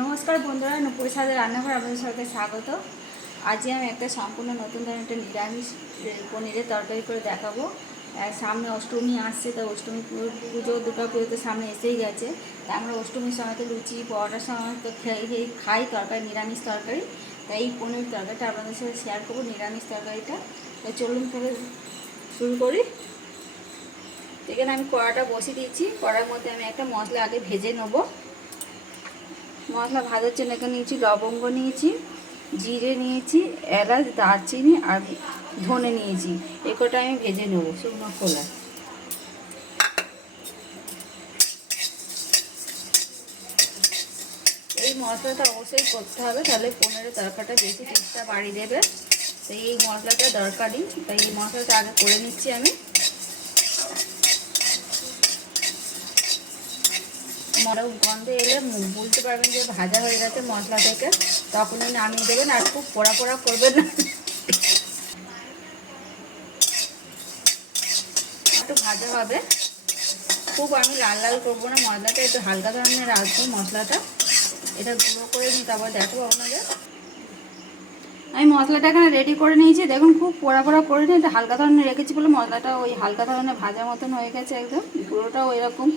নমস্কার বন্ধুরা, নব্বই সালের রান্নাঘর আপনাদের সবাইকে স্বাগত। আজকে আমি একটা সম্পূর্ণ নতুন ধরনের একটা নিরামিষ পনিরের তরকারি করে দেখাবো। সামনে অষ্টমী আসছে, তো অষ্টমী পুজো দুর্গা পুজো তো সামনে এসেই গেছে। তা আমরা অষ্টমীর সময় তো লুচি, পরোটার সময় তো খেয়ে খাই তরকারি, নিরামিষ তরকারি। তাই এই পনির তরকারিটা আপনাদের সাথে শেয়ার করব, নিরামিষ তরকারিটা। তো চলুন তাহলে শুরু করি। এখানে আমি কড়াটা বসিয়ে দিয়েছি। কড়ার মধ্যে আমি একটা মশলা আগে ভেজে নেব। মশলা ভাজার জন্য এখানে নিয়েছি লবঙ্গ নিয়েছি, জিরে নিয়েছি, এলাচ, দারচিনি আর ধনে নিয়েছি। এ কটা আমি ভেজে নেব, শুকনো খোলা। এই মশলাটা অবশ্যই করতে হবে, তাহলে পনেরো তরকাটা বেশি টেস্টটা বাড়িয়ে দেবে। তাই এই মশলাটা দরকারি তাই এই মশলাটা আগে করে নিচ্ছি আমি। মরা গন্ধ এলে বলতে পারবেন যে ভাজা হয়ে গেছে মশলা থেকে। তখনই নামিয়ে দেবেন আর খুব পোড়া পোড়া করবেন না। একটু ভাজা হবে। খুব আমি লাল লাল করব না, মশলাটা একটু হালকা ধরনের রাখব মশলাটা। এটা গুঁড়ো করে নিই, তারপর দেখব আপনাদের। আমি মশলাটা এখানে রেডি করে নিয়েছি। দেখুন, খুব পোড়া পোড়া করে নিয়ে হালকা ধরনের রেখেছি বলে মশলাটা ওই হালকা ধরনের ভাজা মতন হয়ে গেছে একদম। পুরোটাও এরকম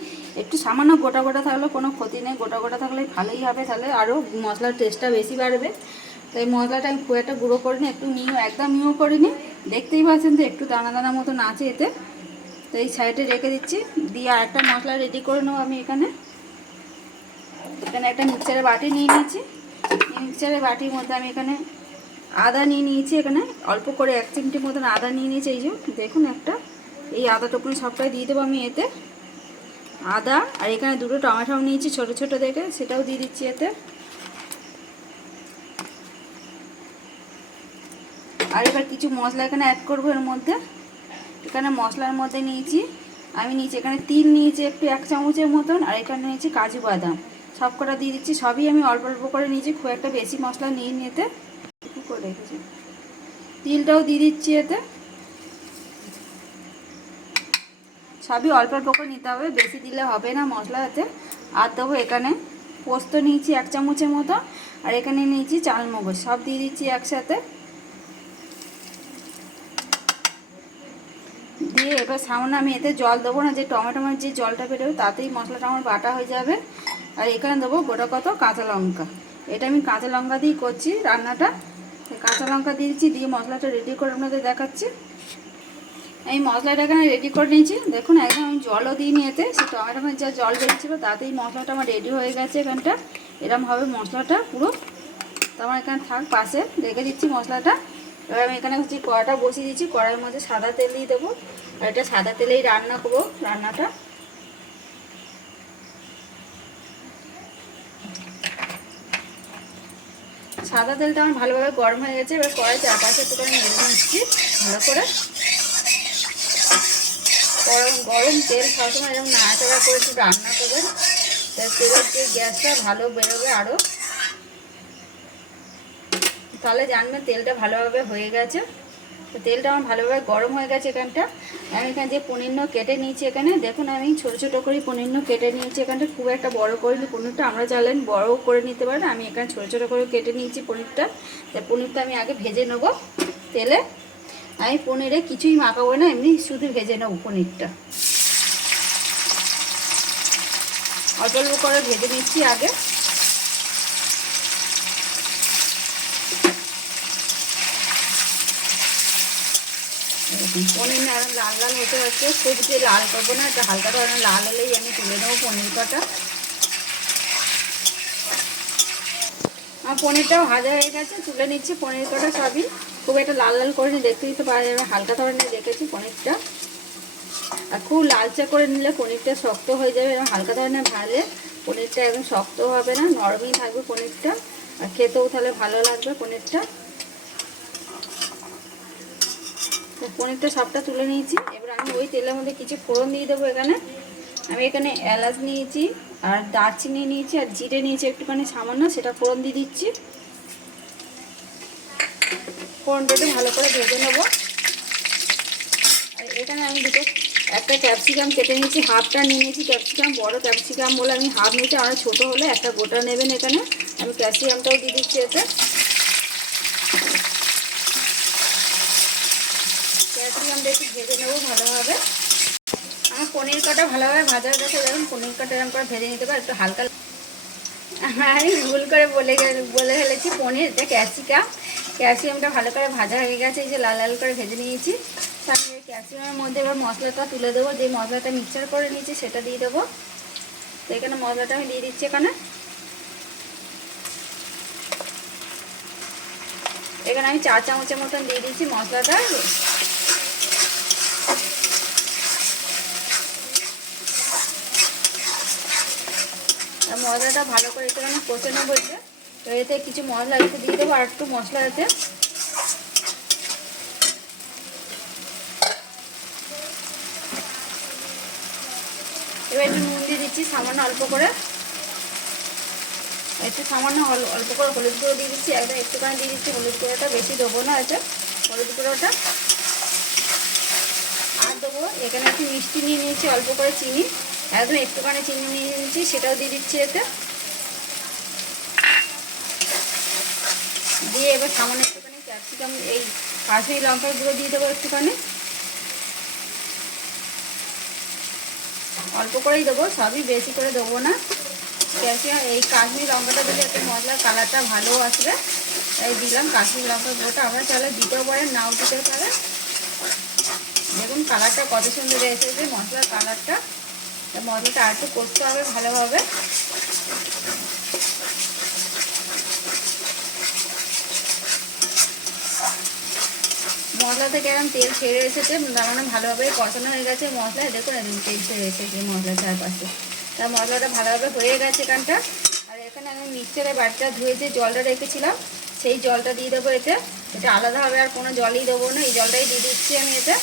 একটু সামান্য গোটা গোটা থাকলে কোনো ক্ষতি নেই। গোটা গোটা থাকলে ভালোই হবে। তাহলে আরও মশলার টেস্টটা বেশি বাড়বে। তাই মশলাটা আমি খুব একটা গুঁড়ো করিনি, একটু মিও, একদম মিও করিনি। দেখতেই পাচ্ছেন তো একটু দানা দানা মতন আছে এতে। তো এই সাইডে রেখে দিচ্ছি। দিয়ে আর একটা মশলা রেডি করে নেব আমি এখানে। এখানে একটা মিক্সারের বাটি নিয়ে নিয়েছি। মিক্সারের বাটির মধ্যে আমি এখানে আদা নিয়ে নিয়েছি এখানে। অল্প করে এক চিমটি মতন আদা নিয়ে নিয়েছি, এই যে। দেখুন একটা। এই আদা টুকুন সবটাই দিয়ে দেবো আমি এতে। আদা, আর এখানে দুটো টমেটো নিয়েছি, ছোট ছোট দেখে। সেটাও দিয়ে দিচ্ছি এতে। আর এবার কিছু মশলা এখানে অ্যাড করব এর মধ্যে। এখানে মশলার মধ্যে নিয়েছি। আমি নিয়েছি এখানে তিল নিয়েছি একটু এক চামচের মতন, আর এখানে নিয়েছি কাজু বাদাম। সব কটা দিয়ে দিচ্ছি। সবই আমি অল্প অল্প করে নিয়েছি, খুব একটা বেশি মশলা নিয়ে নিতে রেখেছি তিলটাও দিয়ে দিচ্ছি এতে। সবই অল্প অল্প করে নিতে হবে, বেশি দিলে হবে না মশলা এতে। আর দেবো এখানে পোস্ত নিয়েছি এক চামচের মতো, আর এখানে নিয়েছি চাল মগজ সব দিয়ে দিচ্ছি একসাথে। দিয়ে এবার সামান্য আমি এতে জল দেবো না, যে টমেটোমের যে জলটা বেরোবে তাতেই মশলাটা আমার বাটা হয়ে যাবে। আর এখানে দেবো গোটা কত কাঁচা লঙ্কা। এটা আমি কাঁচা লঙ্কা দিয়েই করছি রান্নাটা। কাঁচা লঙ্কা দিয়েছি দিয়ে মশলাটা রেডি করে আপনাদের দেখাচ্ছি। আমি মশলাটা এখানে রেডি করে নিয়েছি। দেখুন, একদম আমি জলও দিইনি এতে সে টমেটোমের যা জল বেরিয়েছিল, তাতেই মশলাটা আমার রেডি হয়ে গেছে এখানটা। এরম হবে মশলাটা পুরো। তো আমার এখানে থাক পাশে, রেখে দিচ্ছি মশলাটা। এবার আমি এখানে হচ্ছে কড়াটা বসিয়ে দিচ্ছি। কড়াইয়ের মধ্যে সাদা তেল দিয়ে দেবো। আর এটা সাদা তেলেই রান্না করব, রান্নাটা। সাদা তেলটা আমার ভালোভাবে গরম হয়ে গেছে, এবার কড়াই চারপাশে একটু করে নেড়ে নিচ্ছি, ভালো করে। গরম গরম তেল সবসময় এরকম নাড়াচাড়া করে একটু রান্না করবেন তেলের যে গ্যাসটা ভালো বেরোবে আরও তাহলে জানবেন তেলটা ভালোভাবে হয়ে গেছে। তো তেলটা আমার ভালোভাবে গরম হয়ে গেছে এখানটা। আমি এখানে যে পনির কেটে নিয়েছি এখানে, দেখুন আমি ছোট ছোট করে পনির কেটে নিয়েছি এখানটা। খুব একটা বড় করে করিনি পনিরটা, আমরা চাইলেন বড়ও করে নিতে পারেন। আমি এখানে ছোট ছোট করে কেটে নিয়েছি পনিরটা। তো পনিরটা আমি আগে ভেজে নেব তেলে। আমি পনিরে কিছুই মাখাবো না, এমনি শুধু ভেজে নেব পনিরটা। অল্প করে ভেজে নিচ্ছি আগে। পনির না, লাল লাল হতে হচ্ছে। খুব লাল করব না একটা হালকা ধরনের লাল হলেই আমি তুলে নেব পনির কটা আমার পনিরটাও ভাজা হয়ে গেছে, তুলে নিচ্ছি পনির কটা সবই। খুব একটা লাল লাল করে দেখতে দিতে পারা যাবে, হালকা ধরনের দেখেছি পনিরটা। আর খুব লালচে করে নিলে পনিরটা শক্ত হয়ে যাবে এবং হালকা ধরনের ভাজলে পনিরটা একদম শক্ত হবে না, নরমই থাকবে পনিরটা। আর খেতেও তাহলে ভালো লাগবে পনিরটা। পনিরটা সবটা তুলে নিয়েছি। এবার আমি ওই তেলের মধ্যে কিছু ফোড়ন দিয়ে দেবো এখানে। আমি এখানে এলাচ নিয়েছি, আর দারচিনি নিয়েছি, আর জিরে নিয়েছি একটুখানি সামান্য, সেটা ফোড়ন দিয়ে দিচ্ছি। ফোড়নটা ভালো করে ভেজে নেব। আর এখানে আমি দুটো, একটা ক্যাপসিকাম কেটে নিয়েছি, হাফটা নিয়ে নিয়েছি ক্যাপসিকাম, বড় ক্যাপসিকাম বলে আমি হাফ নিয়েছি, আর ছোটো হলে একটা গোটা নেবেন এখানে। আমি ক্যাপসিকামটাও দিয়ে দিচ্ছি এতে। একটু ভেজে নেব ভালোভাবে। আমার পনির কাটা ভালোভাবে ভাজা গেছে, দেখুন পনির কাটা এরকম করে ভেজে নিতে পারে, একটু হালকা আমি ভুল করে বলে বলে ফেলেছি পনির, এটা ক্যাপসিকাম। ক্যালসিয়ামটা ভালো করে ভাজা হয়ে গেছে, এই যে লাল লাল করে ভেজে নিয়েছি। তারপরে এই ক্যালসিয়ামের মধ্যে এবার মশলাটা তুলে দেবো যে মশলাটা মিক্সচার করে নিয়েছি সেটা দিয়ে দেবো। তো এখানে মশলাটা আমি দিয়ে দিচ্ছি এখানে। এখানে আমি চার চামচের মতন দিয়ে দিচ্ছি মশলাটা। মশলাটা ভালো করে একটুখানি কষে নেব এটা তো এতে কিছু মশলা একটু দিয়ে দেবো, আর একটু মশলা এতে এবার একটু নুন দিয়ে দিচ্ছি, সামান্য অল্প করে। একটু সামান্য অল্প করে হলুদ গুঁড়ো দিয়ে দিচ্ছি একদম একটুখানি দিয়ে দিচ্ছি হলুদ গুঁড়োটা, বেশি দেবো না এতে। হলুদ গুঁড়োটা। দেবো। এখানে একটু মিষ্টি নিয়ে নিয়েছি, অল্প করে চিনি। একদম একটুখানি চিনি নিয়ে নিয়েছি, সেটাও দিয়ে দিচ্ছি এতে। দিয়ে এবার সামান্য একটুখানি ক্যাপসিকাম, এই কাশ্মীরি লঙ্কার গুঁড়ো দিয়ে দেবো একটুখানি। অল্প করেই দেবো, সবই বেশি করে দেবো না। ক্যাপসিকাম, এই কাশ্মীরি লঙ্কাটা দিলে একটু মশলার কালারটা ভালো আসবে। তাই দিলাম কাশ্মীরি লঙ্কার গুঁড়োটা। আমরা চাইলে দিতেও পারেন নাও দিতে পারেন। দেখুন, কালারটা কত সুন্দর এসেছে, মশলার কালারটা। মশলাটা আর একটু করতে হবে ভালোভাবে। মশলা থেকে এরকম তেল ছেড়ে এসেছে তার মানে ভালোভাবে কষানো হয়ে গেছে মশলায়। দেখুন একদম তেল ছেড়ে এসেছে মশলার চারপাশে। তা মশলাটা ভালোভাবে হয়ে গেছে এখানটা আর এখানে আমি মিক্সচারের বাটিটা ধুয়ে যে জলটা রেখেছিলাম, সেই জলটা দিয়ে দেবো এতে। এটা আলাদাভাবে আর কোনো জলই দেবো না, এই জলটাই দিয়ে দিচ্ছি আমি এতে।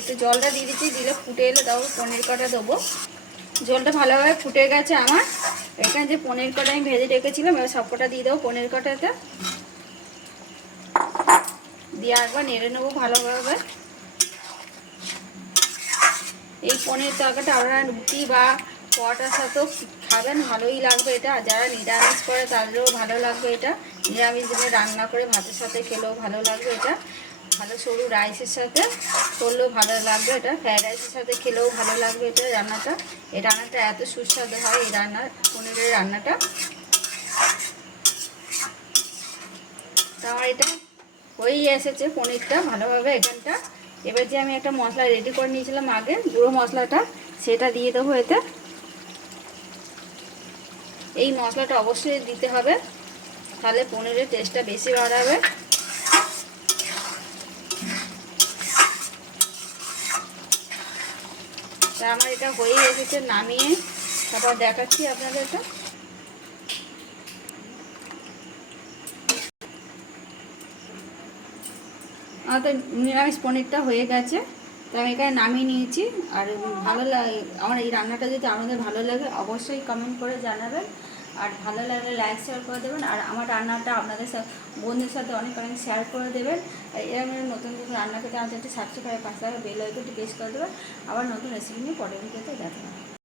একটু জলটা দিয়ে দিচ্ছি, দিলে ফুটে এলে। তারপর পনির কটা দেবো। জলটা ভালোভাবে ফুটে গেছে আমার। এখানে যে পনির কটা আমি ভেজে রেখেছিলাম, এবার সব কটা দিয়ে দেবো পনির কটাতে। দিয়ে একবার নেড়ে নেব ভালোভাবে। এই পনির তরকারিটা আপনারা রুটি বা পরোটার সাথেও খাবেন, ভালোই লাগবে এটা। যারা নিরামিষ করে, তাদেরও ভালো লাগবে এটা। নিরামিষ দিনে রান্না করে ভাতের সাথে খেলেও ভালো লাগবে এটা। ভালো সরু রাইসের সাথে করলেও ভালো লাগবে, এটা ফ্রাইড রাইসের সাথে খেলেও ভালো লাগবে এটা রান্নাটা। এই রান্নাটা এত সুস্বাদু হয়, এই রান্নার পনিরের রান্নাটা। আমার এটা হয়েই এসেছে পনিরটা ভালোভাবে এখানটা। এবার যে আমি একটা মশলা রেডি করে নিয়েছিলাম আগে, গুঁড়ো মশলাটা, সেটা দিয়ে দেবো এতে। এই মশলাটা অবশ্যই দিতে হবে, তাহলে পনিরের টেস্টটা বেশি বাড়াবে। তা আমার এটা হয়ে এসেছে নামিয়ে। তারপর দেখাচ্ছি আপনাদের এটা আমাদের নিরামিষ পনিরটা হয়ে গেছে। তো আমি এখানে নামিয়ে নিয়েছি। আর ভালো লাগে আমার এই রান্নাটা যদি আপনাদের ভালো লাগে, অবশ্যই কমেন্ট করে জানাবেন। আর ভালো লাগলে লাইক শেয়ার করে দেবেন। আর আমার রান্নাটা আপনাদের বন্ধুর সাথে অনেক অনেক শেয়ার করে দেবেন। আর এরকম নতুন নতুন রান্না খেতে আমাদের একটি সাবস্ক্রাইব পাশে বেল আইকনটি প্রেস করে দেবেন। আবার নতুন রেসিপি নিয়ে পরের ভিডিওতে দেখা